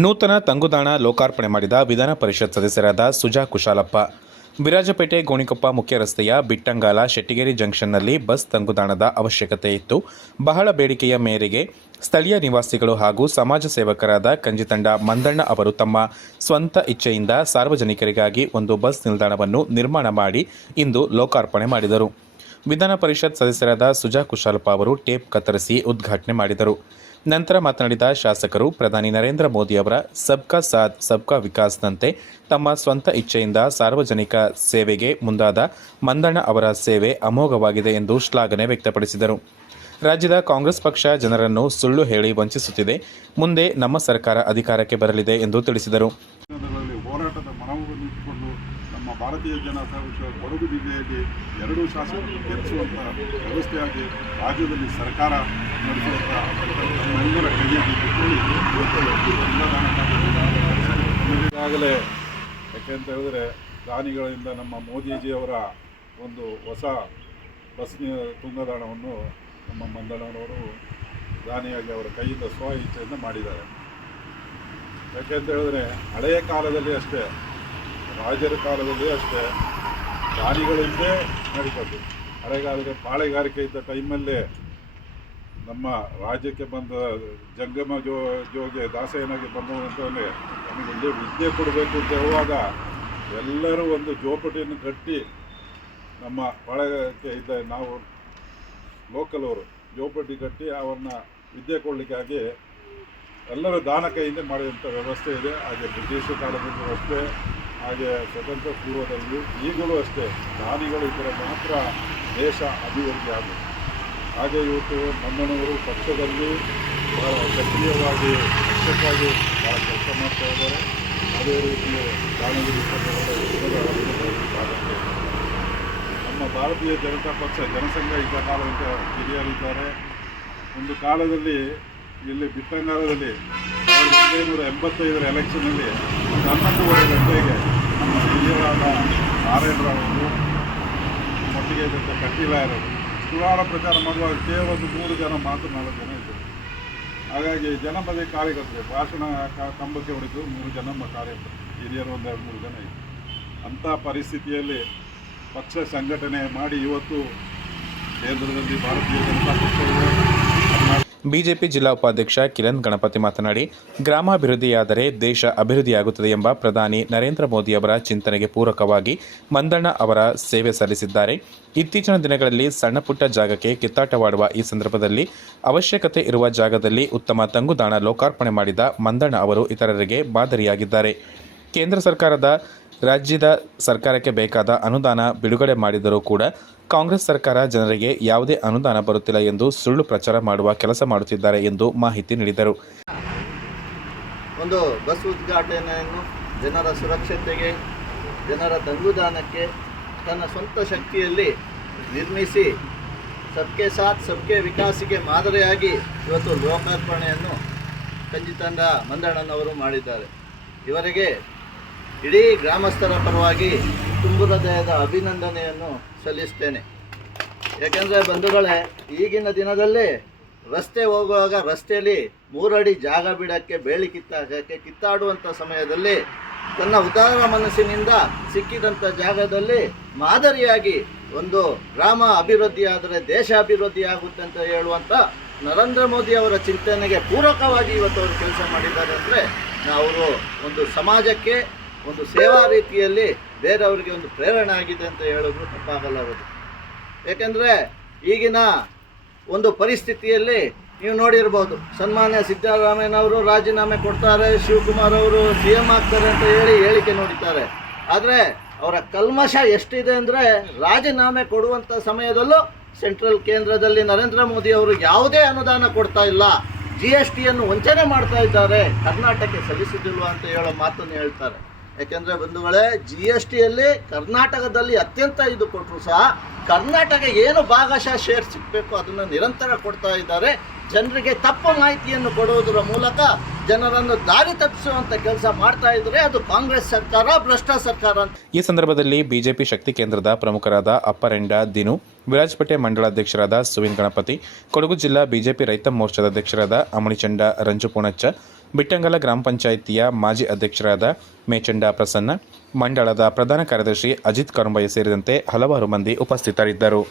ನೂತನ ತಂಗುದಾಣ ಲೋಕಾರ್ಪಣೆ ಮಾಡಿದ ವಿಧಾನ ಪರಿಷತ್ ಸದಸ್ಯರಾದ ಸುಜಾ ಕುಶಾಲಪ್ಪ. ವಿರಾಜಪೇಟೆ ಗೋಣಿಕೊಪ್ಪ ಮುಖ್ಯ ರಸ್ತೆಯ ಬಿಟ್ಟಂಗಾಲ ಶೆಟ್ಟಿಗೇರಿ ಜಂಕ್ಷನ್ನಲ್ಲಿ ಬಸ್ ತಂಗುದಾಣದ ಅವಶ್ಯಕತೆ ಇತ್ತು. ಬಹಳ ಬೇಡಿಕೆಯ ಮೇರೆಗೆ ಸ್ಥಳೀಯ ನಿವಾಸಿಗಳು ಹಾಗೂ ಸಮಾಜ ಸೇವಕರಾದ ಕಂಜಿತಂಡ ಮಂದಣ್ಣ ಅವರು ತಮ್ಮ ಸ್ವಂತ ಇಚ್ಛೆಯಿಂದ ಸಾರ್ವಜನಿಕರಿಗಾಗಿ ಒಂದು ಬಸ್ ನಿಲ್ದಾಣವನ್ನು ನಿರ್ಮಾಣ ಮಾಡಿ ಇಂದು ಲೋಕಾರ್ಪಣೆ ಮಾಡಿದರು. ವಿಧಾನ ಪರಿಷತ್ ಸದಸ್ಯರಾದ ಸುಜಾ ಕುಶಾಲಪ್ಪ ಅವರು ಟೇಪ್ ಕತ್ತರಿಸಿ ಉದ್ಘಾಟನೆ ಮಾಡಿದರು. ನಂತರ ಮಾತನಾಡಿದ ಶಾಸಕರು, ಪ್ರಧಾನಿ ನರೇಂದ್ರ ಮೋದಿ ಅವರ ಸಬ್ಕಾ ಸಾಥ್ ಸಬ್ಕಾ ವಿಕಾಸ್ನಂತೆ ತಮ್ಮ ಸ್ವಂತ ಇಚ್ಛೆಯಿಂದ ಸಾರ್ವಜನಿಕ ಸೇವೆಗೆ ಮುಂದಾದ ಮಂದಣ್ಣ ಅವರ ಸೇವೆ ಅಮೋಘವಾಗಿದೆ ಎಂದು ಶ್ಲಾಘನೆ ವ್ಯಕ್ತಪಡಿಸಿದರು. ರಾಜ್ಯದ ಕಾಂಗ್ರೆಸ್ ಪಕ್ಷ ಜನರನ್ನು ಸುಳ್ಳು ಹೇಳಿ ವಂಚಿಸುತ್ತಿದೆ. ಮುಂದೆ ನಮ್ಮ ಸರ್ಕಾರ ಅಧಿಕಾರಕ್ಕೆ ಬರಲಿದೆ ಎಂದು ತಿಳಿಸಿದರು. ಹೋರಾಟದ ಮನವನ್ನು ಇಟ್ಟುಕೊಂಡು ನಮ್ಮ ಭಾರತೀಯ ಜನತಾ ಪಕ್ಷ ಕೊಡಗು ಜಿಲ್ಲೆಯಲ್ಲಿ ಎರಡೂ ಶಾಸಕರನ್ನು ಗೆಲ್ಲಿಸುವಂಥ ವ್ಯವಸ್ಥೆಯಾಗಿ ರಾಜ್ಯದಲ್ಲಿ ಸರ್ಕಾರ ನಡೆಸುವಂಥ ನಮ್ಮೆಲ್ಲರ ಕೈಯಲ್ಲಿ ಈಗಾಗಲೇ ಯಾಕೆಂತ ಹೇಳಿದ್ರೆ ದಾನಿಗಳಿಂದ ನಮ್ಮ ಮೋದಿಜಿಯವರ ಒಂದು ಹೊಸ ಬಸ್ ತುಂಗದಾಣವನ್ನು ನಮ್ಮ ಮಂದಣ್ಣನವರು ದಾನಿಯಾಗಿ ಅವರ ಕೈಯಿಂದ ಸ್ವ ಇಚ್ಛೆಯಿಂದ ಮಾಡಿದ್ದಾರೆ. ಯಾಕೆಂತ ಹೇಳಿದ್ರೆ ಹಳೆಯ ಕಾಲದಲ್ಲಿ ಅಷ್ಟೇ, ರಾಜರ ಕಾಲದಲ್ಲಿ ಅಷ್ಟೇ ದಾನಿಗಳಿಂದೇ ನಡೀತದ್ದು. ಹಳೆಗಾಲದ ಪಾಳೆಗಾರಿಕೆ ಇದ್ದ ಟೈಮಲ್ಲೇ ನಮ್ಮ ರಾಜ್ಯಕ್ಕೆ ಬಂದ ಜಂಗಮ ಜೋಗೆ ದಾಸಯ್ಯನಾಗಿ ಬಂದವಂತವನ್ನೇ ನಮಗೆ ಇಲ್ಲಿ ವಿದ್ಯೆ ಕೊಡಬೇಕು ಅಂತ ಹೇಳುವಾಗ ಎಲ್ಲರೂ ಒಂದು ಜೋಪಟಿಯನ್ನು ಕಟ್ಟಿ ನಮ್ಮ ಪಾಳೆಗಾರಿಕೆ ಇದ್ದ ನಾವು ಲೋಕಲ್ ಅವರು ಜೋಪಟಿ ಕಟ್ಟಿ ಅವನ್ನ ವಿದ್ಯೆ ಕೊಡಲಿಕ್ಕಾಗಿ ಎಲ್ಲರೂ ದಾನ ಕೈಯಿಂದ ಮಾಡಿದಂಥ ವ್ಯವಸ್ಥೆ ಇದೆ. ಹಾಗೆ ಬ್ರಿಟಿಷ್ ಕಾಲದಲ್ಲೂ ಅಷ್ಟೇ, ಹಾಗೆ ಸ್ವತಂತ್ರ ಪೂರ್ವದಲ್ಲಿ ಈಗಲೂ ಅಷ್ಟೇ ದಾನಿಗಳು ಇದ್ದರೆ ಮಾತ್ರ ದೇಶ ಅಭಿವೃದ್ಧಿ ಆಗುತ್ತೆ. ಹಾಗೆ ಇವತ್ತು ಮಂದಣ್ಣವರು ಪಕ್ಷದಲ್ಲಿ ಭಾಳ ಸಕ್ರಿಯವಾಗಿ ಪಕ್ಷಕ್ಕಾಗಿ ಭಾಳ ಕೆಲಸ ಮಾಡ್ತಾ ಇದ್ದಾರೆ. ಅದೇ ರೀತಿ ದಾನಗಿರಿ ನಮ್ಮ ಭಾರತೀಯ ಜನತಾ ಪಕ್ಷ ಜನಸಂಘ ಈಗ ಕಾಲದಿಂದ ಹಿರಿಯರಿದ್ದಾರೆ. ಒಂದು ಕಾಲದಲ್ಲಿ ಇಲ್ಲಿ ಬಿಟ್ಟಂಗಾಲದಲ್ಲಿ 1985 ಎಲೆಕ್ಷನ್ನಲ್ಲಿ 11:30 ಗಂಟೆಗೆ ನಮ್ಮ ಹಿರಿಯರಾದ ನಾರಾಯಣರಾವ್ ಅವರು ಒಟ್ಟಿಗೆ ಇದ್ದಂಥ ಕಟೀಲಾಯರವರು ಸುವಾರ ಪ್ರಚಾರ ಮಾಡುವಾಗ ಕೇವಲ 3 ಜನ ಮಾತ್ರ 4 ಜನ ಇದ್ದರು. ಹಾಗಾಗಿ ಜನಪದ ಕಾರ್ಯಕರ್ತರು ಭಾಷಣ ಕಂಬಕ್ಕೆ ಹೊಡೆದು 3 ಜನ ಕಾರ್ಯಕರ್ತರು ಹಿರಿಯರು 1-2-3 ಜನ ಇದ್ದರು. ಅಂಥ ಪರಿಸ್ಥಿತಿಯಲ್ಲಿ ಪಕ್ಷ ಸಂಘಟನೆ ಮಾಡಿ ಇವತ್ತು ಕೇಂದ್ರದಲ್ಲಿ ಭಾರತೀಯ ಜನತಾ ಪಕ್ಷ ಬಿಜೆಪಿ ಜಿಲ್ಲಾ ಉಪಾಧ್ಯಕ್ಷ ಕಿರಣ್ ಗಣಪತಿ ಮಾತನಾಡಿ, ಗ್ರಾಮಾಭಿವೃದ್ಧಿಯಾದರೆ ದೇಶ ಅಭಿವೃದ್ಧಿಯಾಗುತ್ತದೆ ಎಂಬ ಪ್ರಧಾನಿ ನರೇಂದ್ರ ಮೋದಿ ಅವರ ಚಿಂತನೆಗೆ ಪೂರಕವಾಗಿ ಮಂದಣ್ಣ ಅವರ ಸೇವೆ ಸಲ್ಲಿಸಿದ್ದಾರೆ. ಇತ್ತೀಚಿನ ದಿನಗಳಲ್ಲಿ ಸಣ್ಣಪುಟ್ಟ ಜಾಗಕ್ಕೆ ಕಿತ್ತಾಟವಾಡುವ ಈ ಸಂದರ್ಭದಲ್ಲಿ ಅವಶ್ಯಕತೆ ಇರುವ ಜಾಗದಲ್ಲಿ ಉತ್ತಮ ತಂಗುದಾಣ ಲೋಕಾರ್ಪಣೆ ಮಾಡಿದ ಮಂದಣ್ಣ ಅವರು ಇತರರಿಗೆ ಮಾದರಿಯಾಗಿದ್ದಾರೆ. ಕೇಂದ್ರ ಸರ್ಕಾರದ ರಾಜ್ಯದ ಸರ್ಕಾರಕ್ಕೆ ಬೇಕಾದ ಅನುದಾನ ಬಿಡುಗಡೆ ಮಾಡಿದರೂ ಕೂಡ ಕಾಂಗ್ರೆಸ್ ಸರ್ಕಾರ ಜನರಿಗೆ ಯಾವುದೇ ಅನುದಾನ ಬರುತ್ತಿಲ್ಲ ಎಂದು ಸುಳ್ಳು ಪ್ರಚಾರ ಮಾಡುವ ಕೆಲಸ ಮಾಡುತ್ತಿದ್ದಾರೆ ಎಂದು ಮಾಹಿತಿ ನೀಡಿದರು. ಒಂದು ಬಸ್ ಉದ್ಘಾಟನೆಯನ್ನು ಜನರ ಸುರಕ್ಷತೆಗೆ, ಜನರ ತಂಗುದಾಣಕ್ಕೆ ತನ್ನ ಸ್ವಂತ ಶಕ್ತಿಯಲ್ಲಿ ನಿರ್ಮಿಸಿ ಸಬ್ಕೆ ಸಾಥ್ ಸಬ್ಕೆ ವಿಕಾಸಿಗೆ ಮಾದರಿಯಾಗಿ ಇವತ್ತು ಲೋಕಾರ್ಪಣೆಯನ್ನು ಕಂಜಿತಂಡ ಮಂದಣ್ಣನವರು ಮಾಡಿದ್ದಾರೆ. ಇವರಿಗೆ ಇಡೀ ಗ್ರಾಮಸ್ಥರ ಪರವಾಗಿ ತುಂಬು ಹೃದಯದ ಅಭಿನಂದನೆಯನ್ನು ಸಲ್ಲಿಸ್ತೇನೆ. ಯಾಕೆಂದರೆ ಬಂಧುಗಳೇ, ಈಗಿನ ದಿನದಲ್ಲಿ ರಸ್ತೆ ಹೋಗುವಾಗ ರಸ್ತೆಯಲ್ಲಿ 3 ಅಡಿ ಜಾಗ ಬಿಡೋಕ್ಕೆ ಬೇಳಿ ಕಿತ್ತಾಡುವಂಥ ಸಮಯದಲ್ಲಿ ತನ್ನ ಉದಾರ ಮನಸ್ಸಿನಿಂದ ಸಿಕ್ಕಿದಂಥ ಜಾಗದಲ್ಲಿ ಮಾದರಿಯಾಗಿ ಒಂದು ಗ್ರಾಮ ಅಭಿವೃದ್ಧಿ ಆದರೆ ದೇಶ ಅಭಿವೃದ್ಧಿ ಆಗುತ್ತೆ ಅಂತ ಹೇಳುವಂಥ ನರೇಂದ್ರ ಮೋದಿ ಅವರ ಚಿಂತನೆಗೆ ಪೂರಕವಾಗಿ ಇವತ್ತು ಅವರು ಕೆಲಸ ಮಾಡಿದ್ದಾರೆ. ಅಂದರೆ ಅವರು ಒಂದು ಸಮಾಜಕ್ಕೆ ಒಂದು ಸೇವಾ ರೀತಿಯಲ್ಲಿ ಬೇರೆಯವರಿಗೆ ಒಂದು ಪ್ರೇರಣೆ ಆಗಿದೆ ಅಂತ ಹೇಳಿದ್ರು ತಪ್ಪಾಗಲಾರದು. ಏಕೆಂದರೆ ಈಗಿನ ಒಂದು ಪರಿಸ್ಥಿತಿಯಲ್ಲಿ ನೀವು ನೋಡಿರ್ಬೋದು, ಸನ್ಮಾನ್ಯ ಸಿದ್ದರಾಮಯ್ಯನವರು ರಾಜೀನಾಮೆ ಕೊಡ್ತಾರೆ, ಶಿವಕುಮಾರ್ ಅವರು CM ಆಗ್ತಾರೆ ಅಂತ ಹೇಳಿಕೆ ನೋಡಿದ್ದಾರೆ. ಆದರೆ ಅವರ ಕಲ್ಮಶ ಎಷ್ಟಿದೆ ಅಂದರೆ ರಾಜೀನಾಮೆ ಕೊಡುವಂಥ ಸಮಯದಲ್ಲೂ ಸೆಂಟ್ರಲ್ ಕೇಂದ್ರದಲ್ಲಿ ನರೇಂದ್ರ ಮೋದಿ ಅವರು ಯಾವುದೇ ಅನುದಾನ ಕೊಡ್ತಾ ಇಲ್ಲ, GSTಯನ್ನು ವಂಚನೆ ಮಾಡ್ತಾ ಇದ್ದಾರೆ, ಕರ್ನಾಟಕಕ್ಕೆ ಸಲ್ಲಿಸುವುದಿಲ್ವ ಅಂತ ಹೇಳೋ ಮಾತನ್ನು ಹೇಳ್ತಾರೆ. ಯಾಕೆಂದರೆ ಬಂಧುಗಳೇ, GSTಯಲ್ಲಿ ಕರ್ನಾಟಕದಲ್ಲಿ ಅತ್ಯಂತ ಇದು ಕೊಟ್ಟರು ಸಹ ಕರ್ನಾಟಕ ಏನು ಭಾಗಶಃ ಶೇರ್ ಸಿಗಬೇಕು ಅದನ್ನು ನಿರಂತರ ಕೊಡ್ತಾ ಇದ್ದಾರೆ. ಜನರಿಗೆ ತಪ್ಪು ಮಾಹಿತಿಯನ್ನು ಕೊಡುವುದರ ಮೂಲಕ ಜನರನ್ನು ದಾರಿ ತಪ್ಪಿಸುವಂಥ ಕೆಲಸ ಮಾಡ್ತಾ ಇದ್ದಾರೆ. ಅದು ಕಾಂಗ್ರೆಸ್ ಸರ್ಕಾರ, ಭ್ರಷ್ಟ ಸರ್ಕಾರ ಅಂತ. ಈ ಸಂದರ್ಭದಲ್ಲಿ ಬಿಜೆಪಿ ಶಕ್ತಿ ಕೇಂದ್ರದ ಪ್ರಮುಖರಾದ ಅಪ್ಪರೆಂಡ ದಿನು, ವಿರಾಜಪೇಟೆ ಮಂಡಲಾಧ್ಯಕ್ಷರಾದ ಸುವಿನ್ ಗಣಪತಿ, ಕೊಡಗು ಜಿಲ್ಲಾ ಬಿಜೆಪಿ ರೈತ ಮೋರ್ಚಾದ ಅಧ್ಯಕ್ಷರಾದ ಅಮಣಿಚಂಡ ರಂಜು ಪೂಣಚ್ಚ, ಬಿಟ್ಟಂಗಲ ಗ್ರಾಮ ಪಂಚಾಯಿತಿಯ ಮಾಜಿ ಅಧ್ಯಕ್ಷರಾದ ಮೇಚಂಡ ಪ್ರಸನ್ನ, ಮಂಡಳದ ಪ್ರಧಾನ ಕಾರ್ಯದರ್ಶಿ ಅಜಿತ್ ಕರುಂಬಯ್ಯ ಸೇರಿದಂತೆ ಹಲವಾರು ಮಂದಿ ಉಪಸ್ಥಿತರಿದ್ದರು.